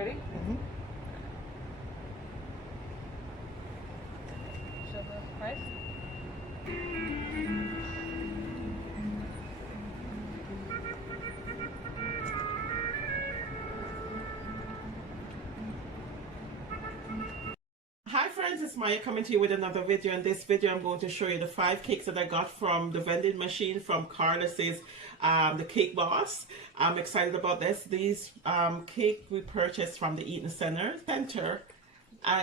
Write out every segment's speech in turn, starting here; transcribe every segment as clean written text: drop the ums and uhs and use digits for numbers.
Ready? Mm-hmm. Show the price. Hi friends, it's Maya coming to you with another video. In this video I'm going to show you the 5 cakes that I got from the vending machine from Carlos's the Cake Boss. I'm excited about this. These cake we purchased from the Eaton Center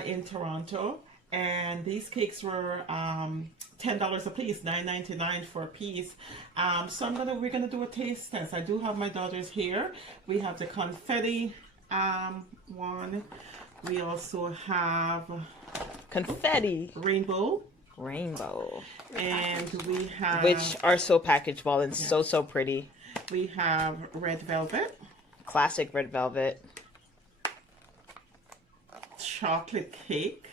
in Toronto, and these cakes were $10 a piece, $9.99 for a piece. So we're gonna do a taste test. I do have my daughters here. We have the confetti one. We also have confetti, rainbow, and we have, which are so packaged well and so pretty. We have red velvet, classic red velvet, chocolate cake,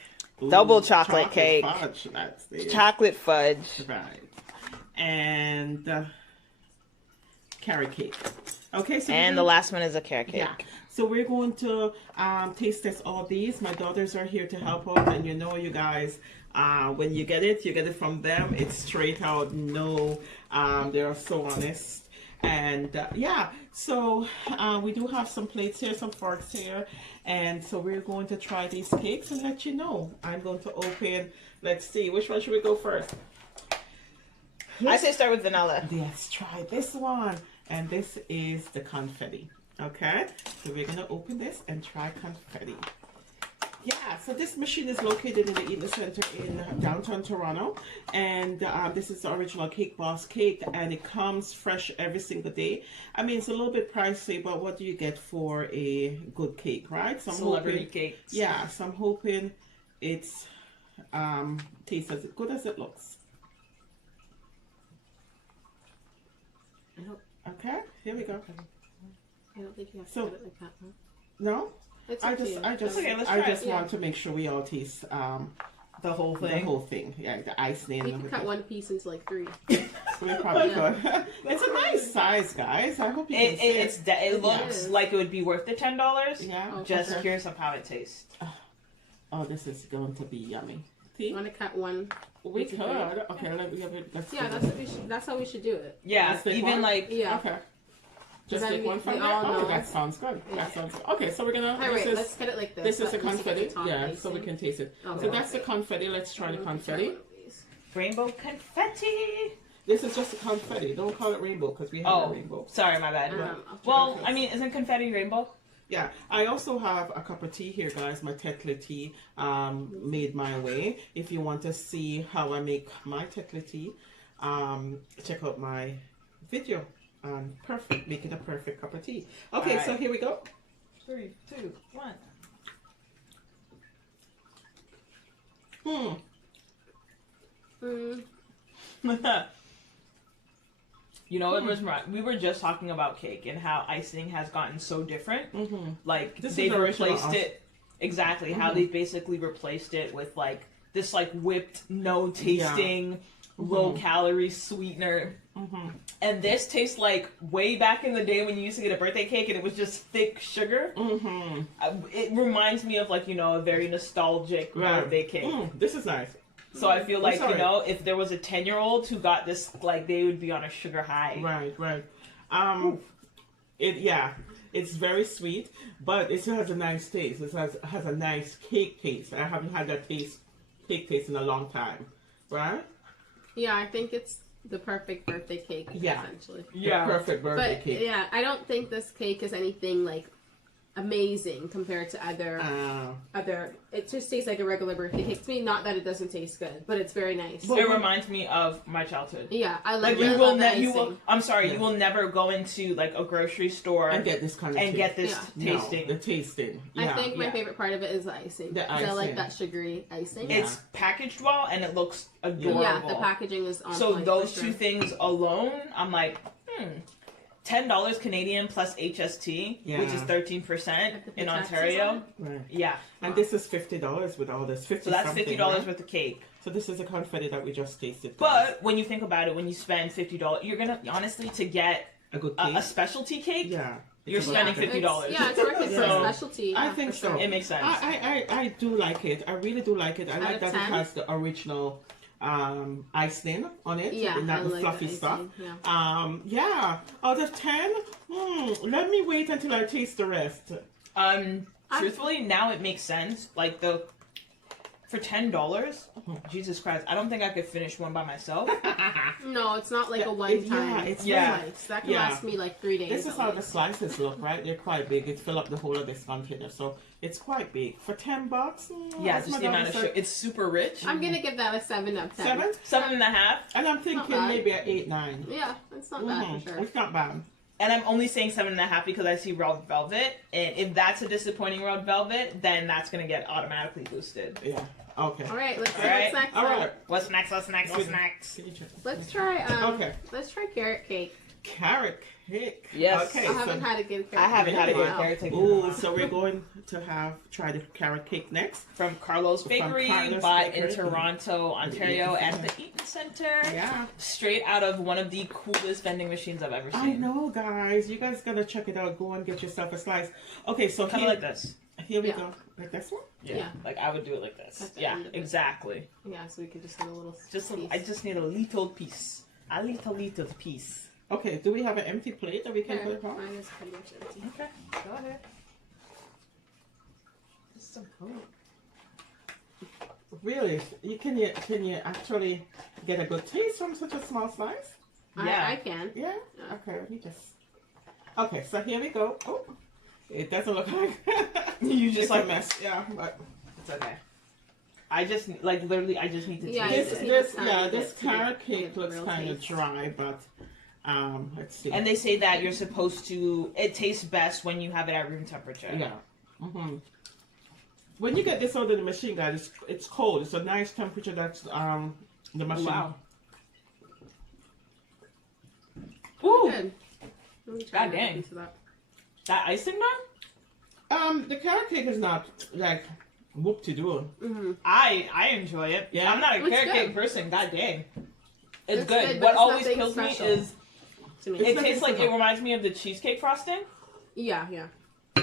double chocolate cake, fudge, that's the chocolate fudge, right, and carrot cake. Okay, so and the last one is a carrot cake. Yeah. So we're going to taste test all these. My daughters are here to help out, and you know, you guys, when you get it from them. It's straight out. No, they are so honest. And yeah, so we do have some plates here, some forks here, and so we're going to try these cakes and let you know. I'm going to open. Let's see, which one should we go first? I say start with vanilla. Let's try this one. And this is the confetti. Okay, so we're gonna open this and try confetti. Yeah, so this machine is located in the Eaton Center in downtown Toronto, and this is the original Cake Boss cake, and it comes fresh every single day. I mean, it's a little bit pricey, but what do you get for a good cake, right? So celebrity cakes. Yeah, so I'm hoping it's tastes as good as it looks. Okay, here we go. I don't think you have to So, cut it like that, huh? No? It's I just want to make sure we all taste the whole thing. The whole thing. Yeah, the icing. You can cut one piece into like 3. So we probably could. It's a nice size, guys. I hope you can see it. It looks like it would be worth the $10. Yeah. Oh, just sure. curious of how it tastes. Oh, this is going to be yummy. See? You want to cut one? We could. Okay, let's Yeah, that's how we should do it. Yeah, even one? like Yeah. Okay. Just Then take one from we there? all Oh, know. that sounds good. Yeah. That sounds good. Okay, so we're gonna. Alright, let's cut it like this. This is the At least you get confetti. the top Yeah, icing. so we can taste it. Okay. So that's the confetti. Let's try the confetti. rainbow confetti. This is just the confetti. Don't call it rainbow because we have a rainbow. Sorry, my bad. Well, I mean, isn't confetti rainbow? Yeah, I also have a cup of tea here, guys. My Tekla tea made my way. If you want to see how I make my Tekla tea, check out my video on making a perfect cup of tea. Okay, so here we go. 3, 2, 1. You know, it was right. We were just talking about cake and how icing has gotten so different. Like they've replaced it exactly how they basically replaced it with like this like whipped, no tasting, low calorie sweetener. And this tastes like way back in the day when you used to get a birthday cake and it was just thick sugar. It reminds me of like, you know, a very nostalgic birthday cake. This is nice. So I feel like, you know, if there was a 10-year-old who got this, like, they would be on a sugar high. Right. It's very sweet, but it still has a nice taste. It has a nice cake taste. I haven't had that cake taste in a long time, right? Yeah, I think it's the perfect birthday cake, essentially. Yeah, the perfect birthday cake. Yeah, I don't think this cake is anything, like, amazing compared to other it just tastes like a regular birthday cake to me. Not that it doesn't taste good, but it's very nice. It reminds me of my childhood. Yeah, I like you will never go into like a grocery store and get this kind of tasting. The tasting. I think my favorite part of it is the icing. I like that sugary icing. It's packaged well and it looks adorable. Yeah, the packaging is on so point, those two things alone, I'm like, $10 Canadian plus HST, which is 13% in Ontario. Right. Yeah. And this is $50 with all this. So that's $50 worth of cake. So this is a confetti that we just tasted. But when you think about it, when you spend $50, you're gonna honestly to get a good cake, a specialty cake. Yeah. you're spending $50. Yeah, it's worth it for a specialty. I think so. It makes sense. I do like it. I really do like it. I like that 10? it has the original icing on it. Yeah, and not I the like fluffy the stuff. icing, Yeah. Out of 10, let me wait until I taste the rest. Truthfully, now it makes sense. Like for $10, Jesus Christ, I don't think I could finish one by myself. No, it's not like a one-time. It's slice. That can last me like 3 days. This is how the slices look, right? They're quite big. It fill up the whole of this container, so it's quite big. For $10, yeah, just the amount of sugar. It's super rich. I'm gonna give that a 7 out of 10. 7.5. And I'm thinking maybe an 8, 9. Yeah, it's not bad for sure. It's not bad. And I'm only saying 7.5 because I see red velvet, and if that's a disappointing red velvet, then that's gonna get automatically boosted. Yeah. Okay. All right. Let's see All right. what's next. All right. What's next? What's next? What's next? Let's try. Okay. Let's try carrot cake. Carrot cake. Yes. Okay. I haven't had a good carrot cake. I haven't had a good Wow. carrot cake. Ooh, so we're going to try the carrot cake next. From Carlos Bakery, Carlos bought Bakery. in Toronto, Ontario, at the Eaton Center. Yeah. Straight out of one of the coolest vending machines I've ever seen. I know, guys. You guys gotta check it out. Go and get yourself a slice. Okay, so Kind of like this. Here we go. Like this one? Yeah. Like I would do it like this. At the Yeah, end of it. exactly. Yeah, so we could just have a little. Just piece. I just need a little piece. A little piece. Okay, do we have an empty plate that we can Here, put it on? mine is pretty much empty. Okay, go ahead. Just some food. Really? Can you actually get a good taste from such a small slice? Yeah. I can. Yeah? Okay, let me just... Okay, so here we go. Oh, it doesn't look like... You just it's like a mess. Yeah, but... It's okay. I just like literally. I just need to Yeah, taste This, it. this carrot cake get looks real kind of taste. dry, but... let's see. And they say that you're supposed to. It tastes best when you have it at room temperature. Yeah. When you get this out of the machine, guys, it's cold. It's a nice temperature. That's the machine. Wow. Ooh. Ooh. Good. Let me try God another dang. piece of that. That icing though? The carrot cake is not like whoop-de-doo. I enjoy it. Yeah? I'm not a It's carrot good. cake person. God dang. It's It's good. good, but What it's always nothing kills me special. is To me. It's it nothing tastes like it special. reminds me of the cheesecake frosting. Yeah, yeah.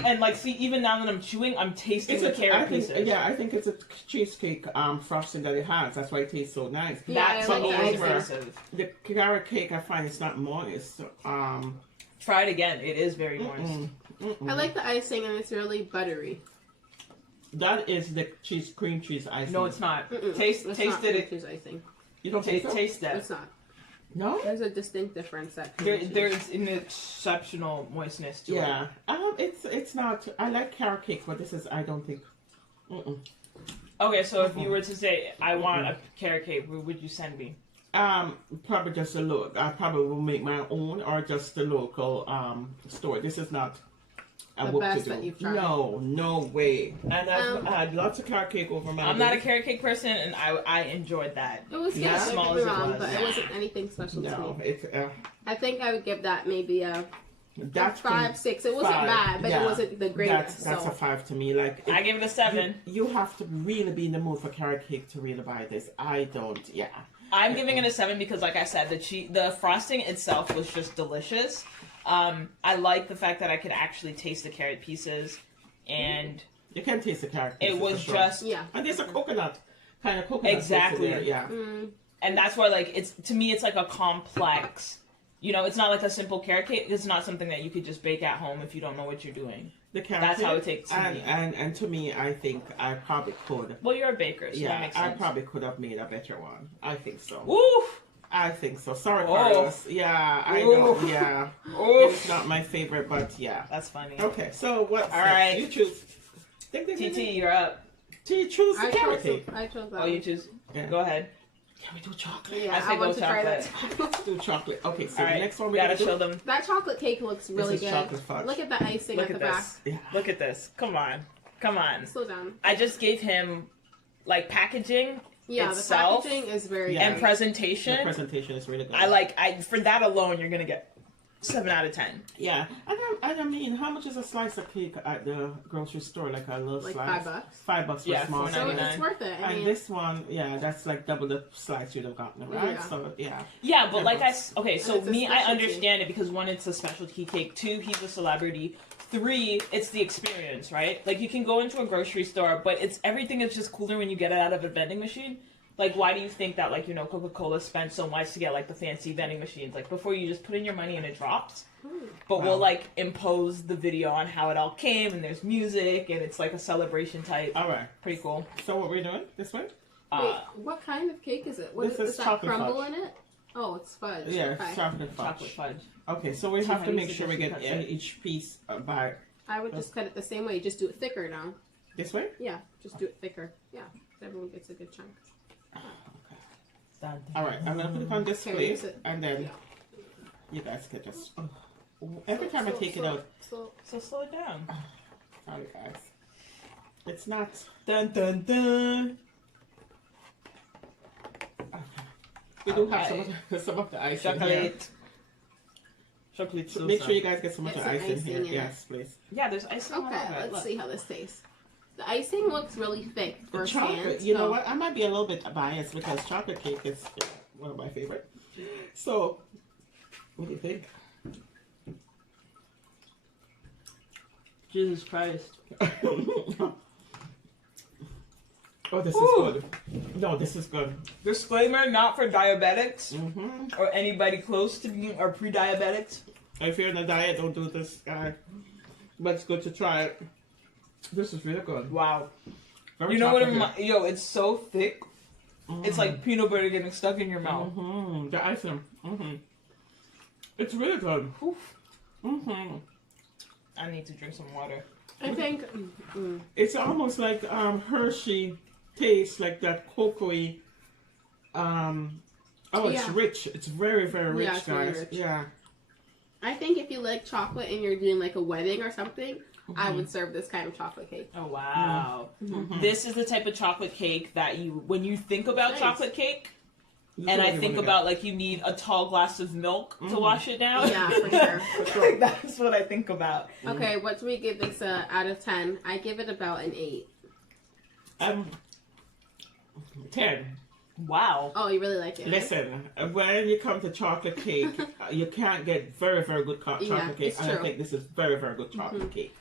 And like, see, even now that I'm chewing, I'm tasting the carrot pieces. I think it's a cheesecake frosting that it has. That's why it tastes so nice. Yeah, That's I like always that. offensive. The carrot cake, I find it's not moist. Try it again. It is very moist. I like the icing and it's really buttery. That is the cream cheese icing. No, it's not. Mm-mm. Taste It's it. not cream cheese icing. You don't taste it? Taste that. It's not. No? There's a distinct difference. That cream cheese. There's an exceptional moistness to it. Yeah. It's not. I like carrot cake, but this is. I don't think. Okay, so if you were to say, I want a carrot cake, where would you send me? Probably just a look. I probably will make my own or just the local store. This is not a The whoop best to do. that you've tried. No way. And I've had lots of carrot cake over my I'm not a days. carrot cake person, and I enjoyed that. It was good, Yeah. don't Small get me as it wrong, was. but it wasn't anything special to No, me. it's I think I would give that maybe a that's 5, 6. It wasn't five. bad, but Yeah. it wasn't the greatest. That's so. a 5 to me. Like I give it a 7. You have to really be in the mood for carrot cake to really buy this. I don't. Yeah. I'm giving it a 7 because, like I said, the frosting itself was just delicious. I like the fact that I could actually taste the carrot pieces, and You can taste the carrot. it pieces was for sure. just Yeah. And there's a coconut kind of coconut. taste in Exactly. there, yeah. and that's why, like, it's to me, it's like a complex. You know, it's not like a simple carrot cake. It's not something that you could just bake at home if you don't know what you're doing. The carrot That's cake, how it takes to and, me. and to me, I think I probably could. Well, you're a baker, so that Yeah, makes I sense. probably could have made a better one. I think so. Woo! I think so. Sorry, Oh. Carlos. Yeah, I Ooh. know. Yeah, Ooh. it's not my favorite, but yeah. That's funny. Okay, so what's All next? right. You choose. Ding, ding, ding, TT, ding. you're up. T, choose the I carrot chose, cake. I chose that. Oh, you choose. Yeah. Go ahead. Can we do chocolate? Yeah, I say I want go to try chocolate. that. Let's do chocolate. Okay, so All the right. next one We we gotta gotta show do. them. That chocolate cake looks really is good. chocolate fudge. Look at the icing Look at at the back. this. Yeah. Look at this. Come on. Come on. Slow down. I just gave him, like, packaging Yeah, itself the packaging is very Yeah. and good. presentation. The presentation is really good. For that alone, you're gonna get 7 out of 10. Yeah, and I mean, how much is a slice of cake at the grocery store? Like a little Like slice? $5. $5 for Yeah, a small $4.99. So slice. it's worth it. I And mean, this one, yeah, that's like double the slice you'd have gotten, right? Yeah. So, yeah. Yeah, but like okay, so it's a me, I specialty. understand it because 1, it's a specialty cake. 2, he's a celebrity. 3, it's the experience, right? Like you can go into a grocery store, but everything is just cooler when you get it out of a vending machine. Like, why do you think that, like, you know, Coca-Cola spent so much to get, like, the fancy vending machines? Like, before you just put in your money and it drops. But Wow. we'll, like, impose the video on how it all came, and there's music, and it's, like, a celebration type. All right. Pretty cool. So what we're doing this way? wait, what kind of cake is it? What This is is that chocolate crumble fudge. in it? Oh, it's fudge. Yeah, Okay. it's chocolate fudge. Chocolate fudge. Okay, so we So have how to do make you sure we suggest get you cut it? each piece by I would just cut it the same way. Just do it thicker now. this way. Yeah, just do it thicker. Yeah, so everyone gets a good chunk. All right, I'm gonna put it on this Okay, plate, use it. and then you guys can just. Every time I take it out, So So slow it down. sorry guys, it's not dun dun dun. Okay. We do have some of the ice in here. Chocolate. Chocolate So sauce. make sure you guys get some of Get the some ice in icing here. in it. Yes, please. Yeah, there's icing all okay, over it. let's Look. see how this tastes. The icing looks really thick The first chocolate, hand. you know what? I might be a little bit biased because chocolate cake is one of my favorite. So, what do you think? Jesus Christ. Oh, this Ooh. is good. No, this is good. Disclaimer, not for diabetics Mm-hmm. or anybody close to being or pre-diabetics. If you're in a diet, don't do this, guy. But it's good to try it. This is really good. Wow. Very You know what? chocolatey. Yo, it's so thick. It's like peanut butter getting stuck in your mouth. Mm-hmm. The icing. Mm-hmm. It's really good. Oof. Mm-hmm. I need to drink some water. I think. It's almost like Hershey tastes like that cocoa-y. Oh, it's Yeah. rich. It's very, very rich, Yeah, it's very guys. rich. Yeah. I think if you like chocolate and you're doing like a wedding or something, I Mm-hmm. would serve this kind of chocolate cake. Oh wow. Mm-hmm. This is the type of chocolate cake that you when you think about Nice. chocolate cake This is and what I you think wanna about like you need a tall glass of milk to Mhm. wash it down. Yeah, for sure. For sure. That's what I think about. Okay, what do we give this out of 10? I give it about an 8. 10. Wow. Oh, you really like it? Listen, when you come to chocolate cake, you can't get very, very good chocolate Yeah, cake. it's And I true. think this is very, very good chocolate cake.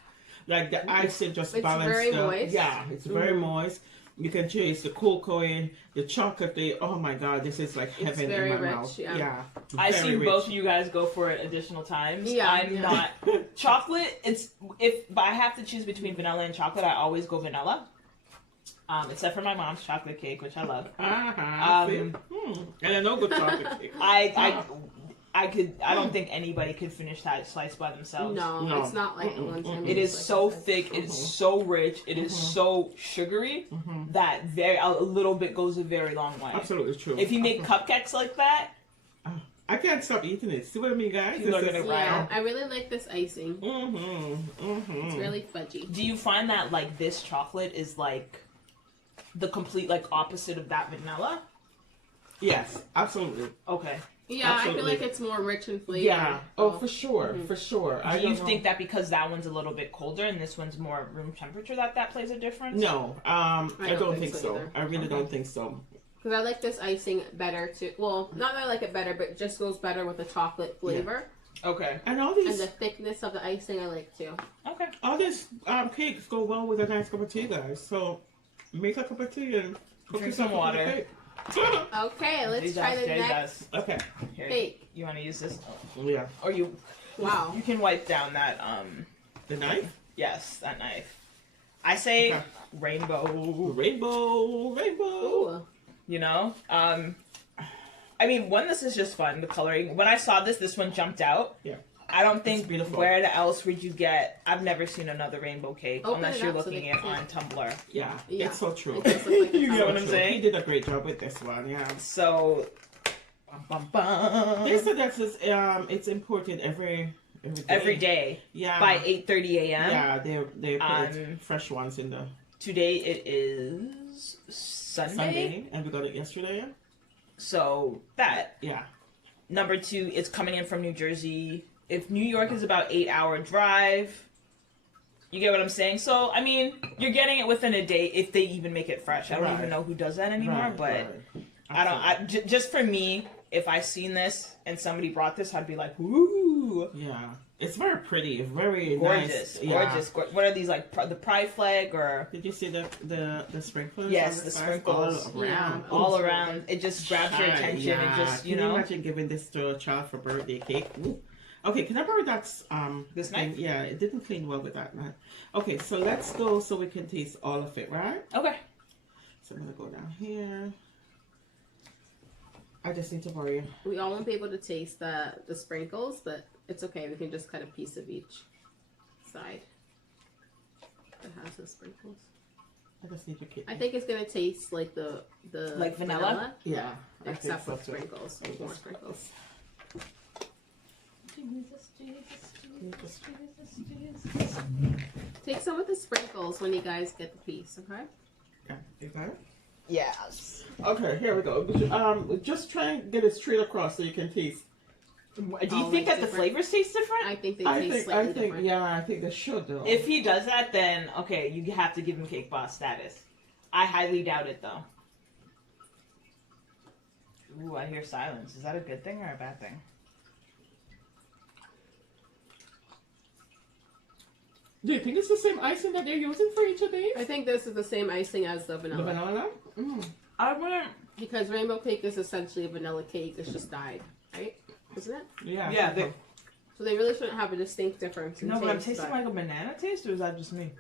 Like the icing just It's balanced. very moist. Yeah, it's very moist. You can taste the cocoa in the chocolate. Oh my god, this is like heaven very in my rich, mouth. yeah. I've very seen rich. both of you guys go for it additional times. Yeah, I'm yeah. not chocolate. It's if I have to choose between vanilla and chocolate, I always go vanilla. Except for my mom's chocolate cake, which I love. Uh-huh. See? And I know good chocolate cake. I don't think anybody could finish that slice by themselves. No, No. it's not like the one time. It is so thick. It is so rich. It is so sugary that a little bit goes a very long way. Absolutely true. If you make cupcakes like that, I can't stop eating it. See what I mean, guys? People are This gonna is- Yeah, I really like this icing. It's It's really fudgy. do you find that like this chocolate is like the complete like opposite of that vanilla? Yes, absolutely. Okay. Yeah, I Absolutely. feel like it's more rich in flavor. Yeah. Oh, for sure. For sure. Do you think that because that one's a little bit colder and this one's more room temperature that plays a difference? No, I don't think so. either. I really don't think so. Because I like this icing better too. Well, not that I like it better, but it just goes better with the chocolate flavor. Okay. And all And these, the thickness of the icing I like too. Okay. all these cakes go well with a nice cup of tea, guys. So make a cup of tea and cook Drink yourself some a cup of water. cake. Okay, let's try the next Okay. Here, cake. you want to use this? Yeah. Or you Wow. can wipe down that The knife. yes, that knife. I say Okay. rainbow. Rainbow. Rainbow. Ooh. You know? I mean, one, this is just fun, the coloring. When I saw this one jumped out. Yeah. I don't think beautiful. where else would you get. I've never seen another rainbow cake Open unless it you're up so looking they at can on Tumblr. Yeah. Yeah. It's so true. It does look like You it's get what hot. I'm saying? He did a great job with this one. Yeah. So, bum, bum, bum. They said that it's imported every day. Every day Yeah. by 8:30 a.m. Yeah, they put fresh ones in the Today it is Sunday. and we got it yesterday. So that Yeah. number 2, it's coming in from New Jersey. if New York is about 8-hour drive, you get what I'm saying? So, I mean, you're getting it within a day if they even make it fresh. I don't even know who does that anymore, but just for me, if I seen this and somebody brought this, I'd be like, ooh. Yeah. It's very pretty. It's very gorgeous. Nice. Gorgeous. Yeah. What are these, like, the pride flag or? Did you see the sprinkles? Yes, the sprinkles. All around. All around. It just grabs your attention. Yeah. It just, Can you imagine giving this to a child for birthday cake? Ooh. Okay, can I borrow that this knife? Yeah, it didn't clean well with that knife. Okay, so let's go so we can taste all of it, right? Okay. So I'm gonna go down here. I just need to borrow you. We all won't be able to taste the sprinkles, but it's okay. We can just cut a piece of each side that has the sprinkles. I just need your kit. I think it's gonna taste like the like vanilla. Yeah, except with sprinkles. More sprinkles. Take some of the sprinkles when you guys get the piece, okay? Yeah, you got it? Yes. Okay, here we go. Just try and get it straight across so you can taste. Do you think that the flavors taste different? I think they taste slightly different. Yeah, I think they should though. If he does that, then okay, you have to give him Cake Boss status. I highly doubt it though. Ooh, I hear silence. Is that a good thing or a bad thing? Do you think it's the same icing that they're using for each of these? I think this is the same icing as the vanilla. The vanilla? I wouldn't. Because rainbow cake is essentially a vanilla cake. It's just dyed, right? Isn't it? Yeah. Yeah. So they really shouldn't have a distinct difference in No, taste. but I'm tasting like a banana taste, or is that just me?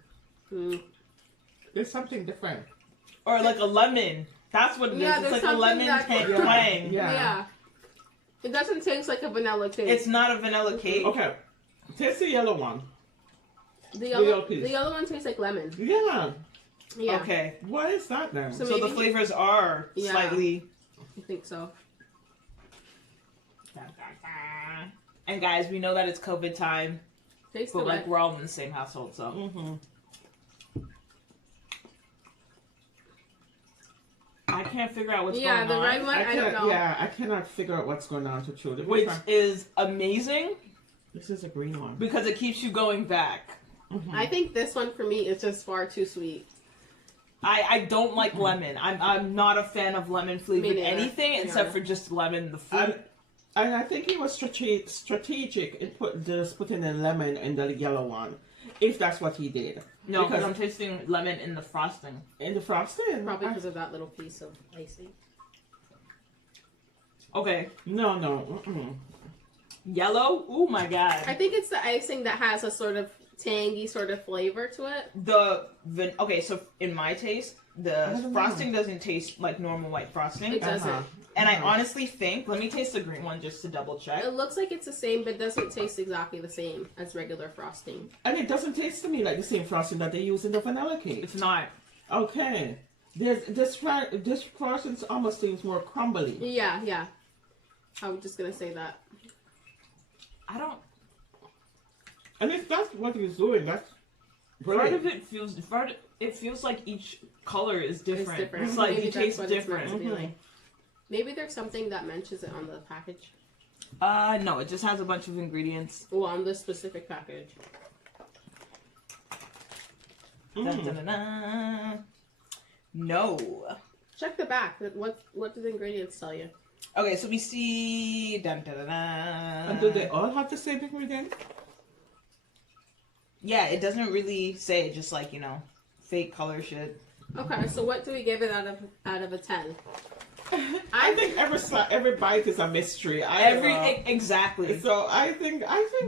There's something different. Or like a lemon. That's what it is. It's like a lemon twang. Yeah. It doesn't taste like a vanilla cake. It's not a vanilla cake. Okay. Taste the yellow one. The yellow one tastes like lemon. Yeah. Yeah. Okay. What is that then? So the flavors are slightly. I think so. And guys, we know that it's COVID time, Taste but like we're all in the same household, so. I can't figure out what's going on. Yeah, the red one, I don't know. Yeah, I cannot figure out what's going on to chew. Which is amazing. This is a green one. Because it keeps you going back. I think this one for me is just far too sweet. I don't like lemon. I'm not a fan of lemon flavored anything except for just lemon, the fruit. And I think he was strategic in putting the lemon in the yellow one, if that's what he did. No, because I'm tasting lemon in the frosting. In the frosting? Probably because of that little piece of icing. Okay. No. Yellow? Oh my god. I think it's the icing that has a sort of tangy sort of flavor to it. Okay, so in my taste, the frosting doesn't taste like normal white frosting. It doesn't. And I honestly think, let me taste the green one just to double check. It looks like it's the same, but doesn't taste exactly the same as regular frosting. And it doesn't taste to me like the same frosting that they use in the vanilla cake. It's not. Okay. This frosting almost seems more crumbly. Yeah. I was just gonna say that. I don't. And if that's what he's doing, that's brilliant. It feels like each color is different. It's different. It's like Maybe it that's tastes what different. It's meant to be like. Maybe there's something that mentions it on the package. No, it just has a bunch of ingredients. Well, on this specific package. Dun, dun, dun, dun. No. Check the back. What do the ingredients tell you? Okay, so we see. Dun, dun, dun, dun. And do they all have the same ingredient? Yeah, it doesn't really say. Just like fake color shit. Okay, so what do we give it out of a 10? I think every bite is a mystery. Exactly. So I think.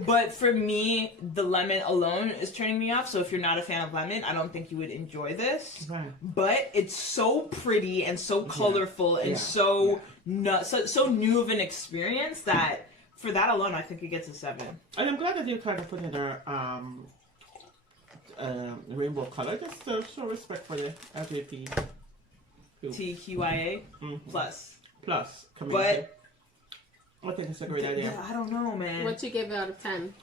But for me, the lemon alone is turning me off. So if you're not a fan of lemon, I don't think you would enjoy this. Right. But it's so pretty and so colorful and so new of an experience that for that alone, I think it gets a 7. And I'm glad that you kind of put in a rainbow color just to show respect for the LGBT. TQIA plus. Community. I think it's a great idea. Yeah, I don't know, man. What you give it out of 10?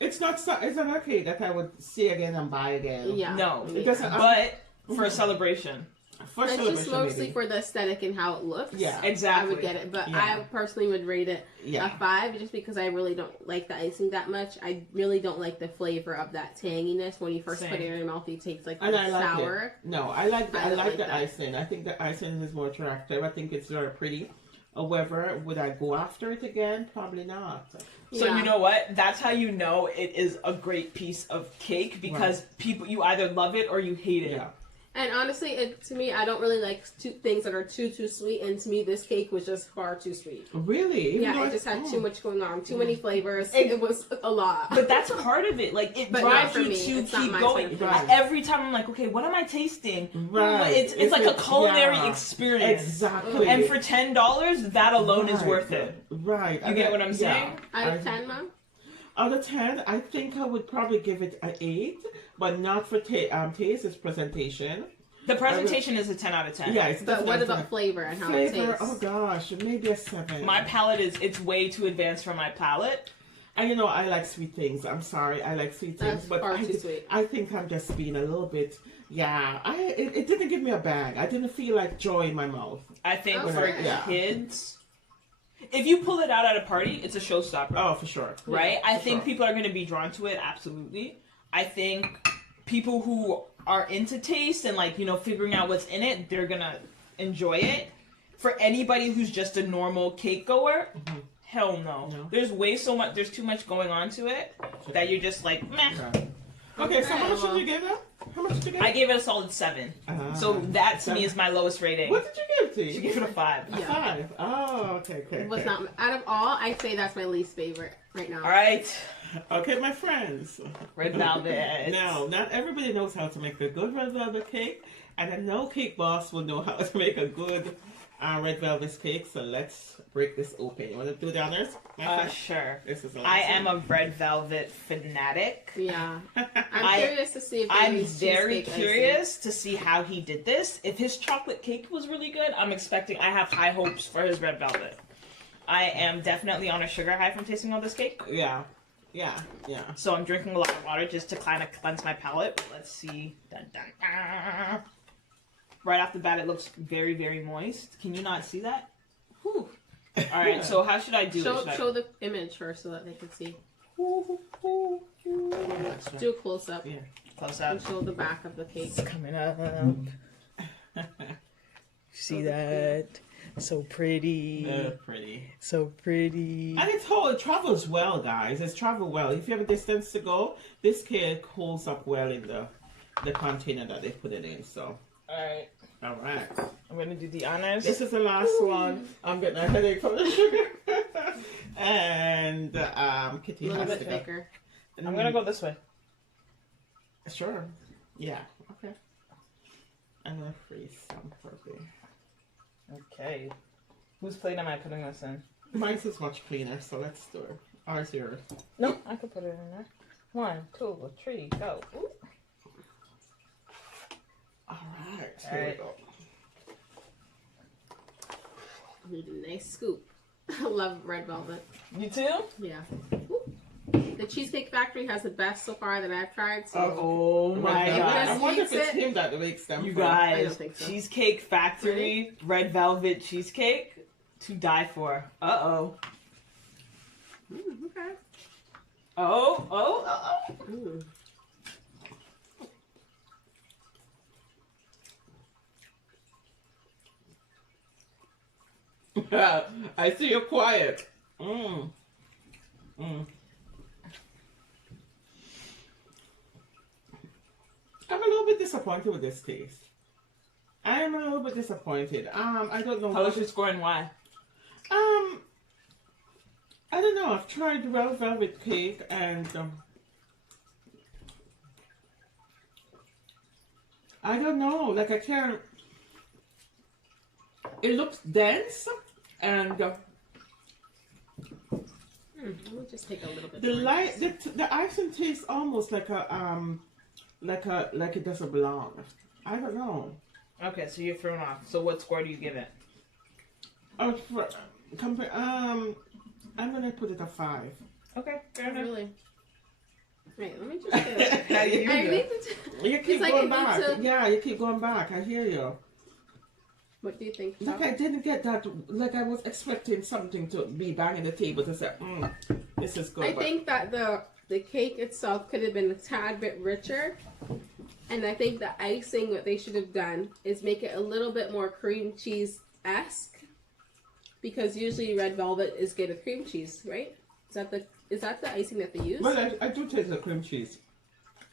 It's not okay that I would see again and buy again. Yeah. No, it doesn't. But for a celebration. For it's celebration, just mostly maybe. for the aesthetic and how it looks. Yeah. Exactly. I would get it, but Yeah. I personally would rate it Yeah. a 5 just because I really don't like the icing that much. I really don't like the flavor of that tanginess when you first Same. put it in your mouth. It tastes like And I like sour. it. No, I like I don't like the that. icing. I think the icing is more attractive. I think it's very pretty. However, would I go after it again? Probably not. So Yeah. you know what? That's how you know it is a great piece of cake because people, you either love it or you hate it. Yeah. And honestly, to me, I don't really like things that are too sweet. And to me, this cake was just far too sweet. Really? Yeah, it just had too much going on, too many flavors. It was a lot. But that's part of it. Like, it But drives not for you me. to It's not keep my going. type of Right. Every time I'm like, okay, what am I tasting? Right. It's like a culinary yeah. experience. Exactly. And for $10, that alone is Right. worth it. Right. You get what I'm saying? Out of 10, Mom? Out of 10, I think I would probably give it an 8, but not for taste, it's presentation. The presentation is a 10 out of 10. Yeah, it's But what definitely about flavor and how flavor? it tastes? Oh gosh, maybe a 7. My palate it's way too advanced for my palate. And you know, I like sweet things. I'm sorry, I like sweet That's things, but far too sweet. I think I'm just being a little bit. Yeah, it didn't give me a bag. I didn't feel like joy in my mouth. I think Okay. for Yeah. kids, if you pull it out at a party, it's a showstopper. Oh, for sure. Right? I for think sure. people are going to be drawn to it, absolutely. I think people who are into taste and, like, you know, figuring out what's in it, they're going to enjoy it. For anybody who's just a normal cake goer, hell no. There's too much going on to it that you're just like, meh. Right. Okay, so how much did you give it? How much did you give it? I gave it a solid 7. So that to me is my lowest rating. What did you give to She you? gave it a 5. A 5. Oh, okay. It was not, out of all, I'd say that's my least favorite right now. All right. Okay, my friends. Red velvet. No, not everybody knows how to make a good red velvet cake, and I know Cake Boss will know how to make a good red velvet cake. So let's break this open. You want to do the honors? Sure. This is I am a red velvet fanatic. Yeah. I'm curious to see if they I'm use very cheesecake curious to see how he did this. If his chocolate cake was really good, I have high hopes for his red velvet. I am definitely on a sugar high from tasting all this cake. Yeah. So I'm drinking a lot of water just to kind of cleanse my palate. Let's see. Dun, dun, ah. Right off the bat, it looks very, very moist. Can you not see that? Whew. All right, so how should I do it? Show the image first so that they can see. Do a close up. Yeah. Close up. And show the back of the cake. It's coming up. See that? So pretty. Pretty. So pretty. And it travels well, guys. It's traveled well. If you have a distance to go, this cake holds up well in the container that they put it in. So. Alright. All right. I'm gonna do the honors. This is the last one. I'm getting a headache from the sugar. And Kitty A little has bit to thicker. go. I'm gonna go this way. Sure. Yeah. Okay. I'm gonna freeze some for you. Okay. Whose plate am I putting this in? Mine's is much cleaner, so let's do it. Ours, yours. No, I could put it in there. 1, 2, 3, go. Ooh. All right. All Here right. we go. Need a nice scoop. I love red velvet. You too? Yeah. Ooh. The Cheesecake Factory has the best so far that I've tried. So Oh my If god. I wonder if it's It- him that makes them. You for us. I guys, don't think so. Cheesecake Factory, red velvet cheesecake, to die for. Uh-oh. Okay. Oh. Ooh. I see you're quiet. Mm. I'm a little bit disappointed with this taste. I am a little bit disappointed. I don't know. How was your score and why? I don't know. I've tried the red velvet cake and I don't know. Like I can't. It looks dense and Let me just take a little bit. the more. light. The icing tastes almost like like it doesn't belong. I don't know. Okay, so you're thrown off. So what score do you give it? I'm gonna put it a 5. Okay, fair Oh, enough. really? Wait, let me just get it. How do you I do need it? to. You keep It's like going it needs back. to- Yeah, you keep going back. I hear you. What do you think? Like I didn't get that. Like I was expecting something to be banging the table to say, this is good. I think that the cake itself could have been a tad bit richer. And I think the icing, what they should have done is make it a little bit more cream cheese-esque. Because usually red velvet is good with cream cheese, right? Is that the icing that they use? Well, I do taste the cream cheese.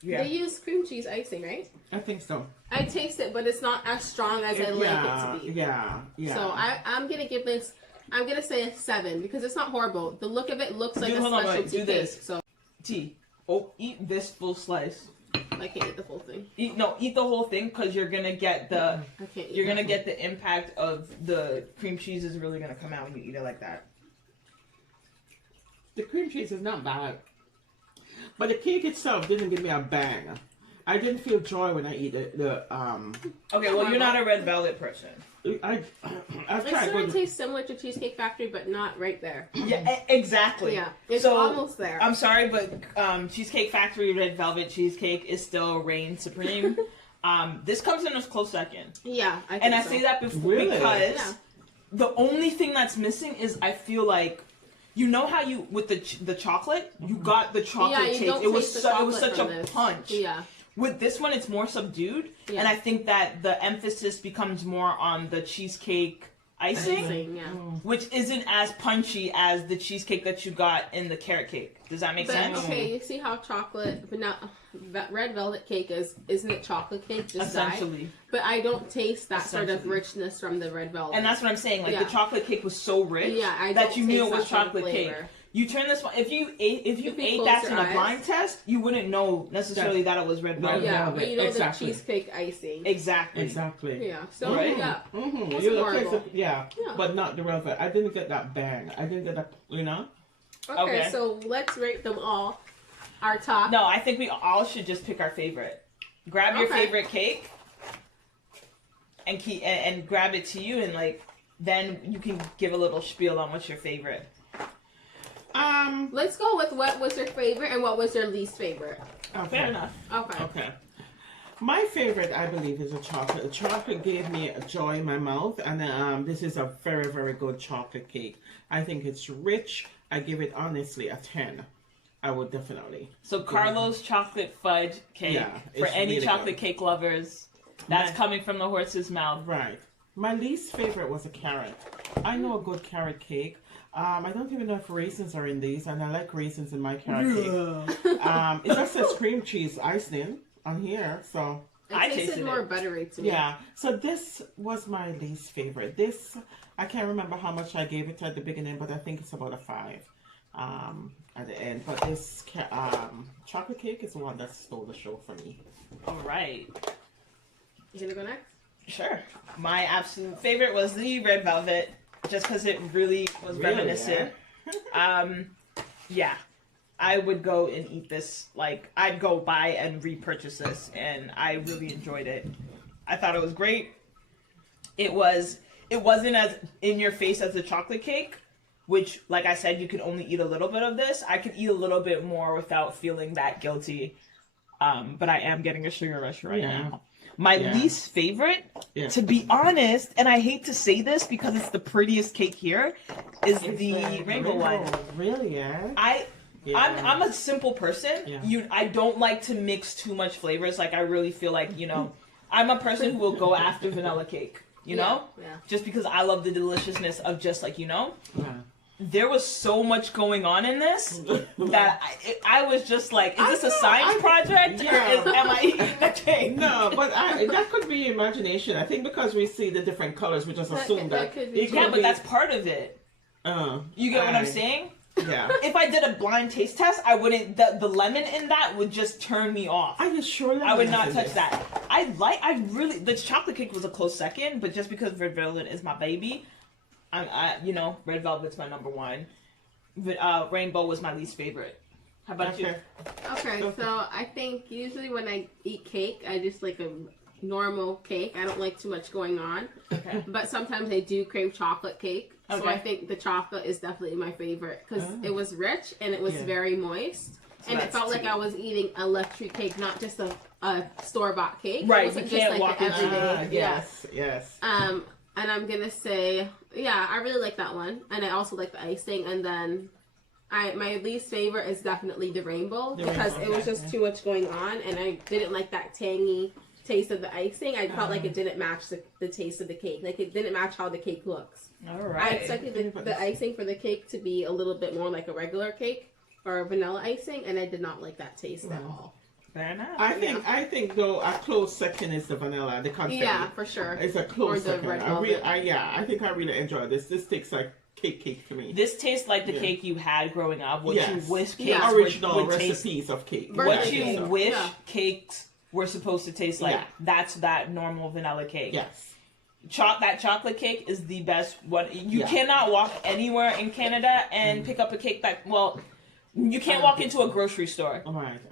Yeah. They use cream cheese icing, right? I think so. I taste it, but it's not as strong as I like it to be. Yeah. So I'm gonna give this. I'm gonna say a 7 because it's not horrible. The look of it looks like a specialty cake. This. So eat this full slice. I can't eat the full thing. Eat the whole thing because you're gonna get the impact of the cream cheese is really gonna come out when you eat it like that. The cream cheese is not bad, but the cake itself didn't give me a bang. I didn't feel joy when I eat the Okay, well, you're not a red velvet person. I've It's tried. gonna taste similar to Cheesecake Factory, but not right there. Yeah, exactly. Yeah, it's almost there. I'm sorry, but Cheesecake Factory red velvet cheesecake is still reign supreme. This comes in a close second. Yeah, I say that before because the only thing that's missing is I feel like. You know how you with the chocolate, you got the chocolate taste. It was such a punch. Yeah. With this one, it's more subdued, and I think that the emphasis becomes more on the cheesecake icing, which isn't as punchy as the cheesecake that you got in the carrot cake. Does that make sense? Okay, you see how chocolate, but now red velvet cake isn't it chocolate cake? Just essentially. But I don't taste that sort of richness from the red velvet. And that's what I'm saying. Like the chocolate cake was so rich that you knew it was chocolate cake. You turn this one. If you ate that in a blind test, you wouldn't know necessarily that it was red velvet. Yeah, but you know the cheesecake icing. Exactly. Yeah. So yeah. But not the red velvet. I didn't get that bang. I didn't get that. Okay, so let's rate them all. Our top. No, I think we all should just pick our favorite. Grab your favorite cake and grab it to you, and then you can give a little spiel on what's your favorite. Let's go with what was your favorite and what was your least favorite. Okay. Fair enough. Okay. My favorite, I believe, is a chocolate. The chocolate gave me a joy in my mouth, and this is a very, very good chocolate cake. I think it's rich. I give it honestly a 10. I would definitely. So Carlo's chocolate fudge cake for any really chocolate cake lovers. That's coming from the horse's mouth. Right. My least favorite was a carrot. I know a good carrot cake. I don't even know if raisins are in these, and I like raisins in my carrot cake. It just says cream cheese icing on here, so I tasted more buttery to me. Yeah. So this was my least favorite. This I can't remember how much I gave it at the beginning, but I think it's about a 5 at the end. But this chocolate cake is the one that stole the show for me. All right. You gonna go next? Sure. My absolute favorite was the red velvet, just because it really was reminiscent. Yeah. I would go and eat this. I'd go buy and repurchase this, and I really enjoyed it. I thought it was great. It wasn't as in your face as the chocolate cake, which, like I said, you could only eat a little bit of this. I could eat a little bit more without feeling that guilty. But I am getting a sugar rush right now. My least favorite, to be honest, and I hate to say this because it's the prettiest cake here, is the rainbow one. Really, I'm a simple person. I don't like to mix too much flavors. I really feel like, I'm a person who will go after vanilla cake, you know? Just because I love the deliciousness of just there was so much going on in this that I was just like, is this a science project? Or am I eating the cake? No, but that could be imagination. I think because we see the different colors, we just assume that. But that's part of it. You get what I'm saying? Yeah. If I did a blind taste test, I wouldn't. The lemon in that would just turn me off. Are you sure? I would not touch that. The chocolate cake was a close second, but just because red velvet is my baby, red velvet's my number one. But rainbow was my least favorite. How about you? Okay, so I think usually when I eat cake, I just like a normal cake. I don't like too much going on. Okay. But sometimes I do crave chocolate cake. So I think the chocolate is definitely my favorite because it was rich and it was very moist. So and it felt like I was eating a luxury cake, not just a store-bought cake. Right, it wasn't you can't just walk an everyday. Yes. And I'm gonna say, yeah, I really like that one, and I also like the icing. And then, my least favorite is definitely the rainbow because it was just too much going on, and I didn't like that tangy taste of the icing. I felt like it didn't match the taste of the cake. Like it didn't match how the cake looks. All right. I expected the icing for the cake to be a little bit more like a regular cake or vanilla icing, and I did not like that taste at all. Fair enough. I think though a close second is the vanilla, the confetti. Yeah, for sure. It's a close second. Red I think I really enjoy this. This tastes like cake to me. This tastes like the cake you had growing up. What you wish cakes original would recipes of cake. What you wish cakes were supposed to taste like. That's that normal vanilla cake. Yes. That chocolate cake is the best one. You cannot walk anywhere in Canada and pick up a cake that, you can't walk into a grocery store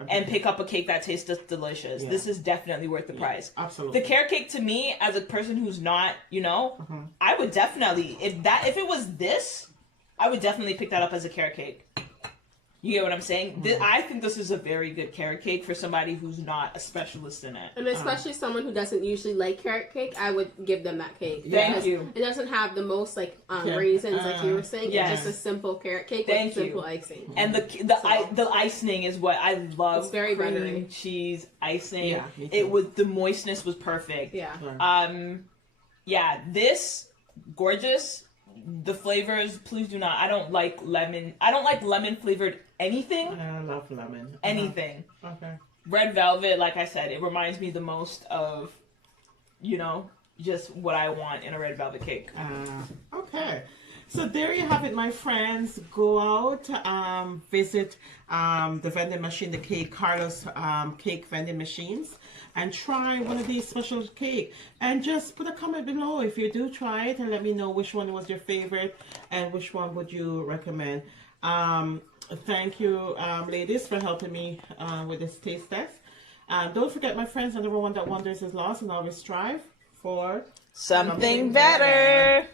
and pick up a cake that tastes delicious. Yeah. This is definitely worth the price. Absolutely. The carrot cake to me, as a person who's not, I would definitely, if it was this, I would definitely pick that up as a carrot cake. You get what I'm saying? I think this is a very good carrot cake for somebody who's not a specialist in it. And especially someone who doesn't usually like carrot cake, I would give them that cake. Thank you. It doesn't have the most raisins like you were saying. It's just a simple carrot cake with simple icing. And the icing is what I love. It's very buttery. Cheese icing. Yeah, the moistness was perfect. Yeah. This gorgeous. The flavors, please do not. I don't like lemon. I don't like lemon flavored anything. I love lemon. Anything. Okay. Red velvet, like I said, it reminds me the most of, just what I want in a red velvet cake. Okay. So there you have it, my friends. Go out, visit the vending machine, the Carlos cake vending machines, and try one of these special cake. And just put a comment below if you do try it, and let me know which one was your favorite and which one would you recommend. Thank you, ladies, for helping me with this taste test. Don't forget, my friends, the number one that wonders is lost, and always strive for something better.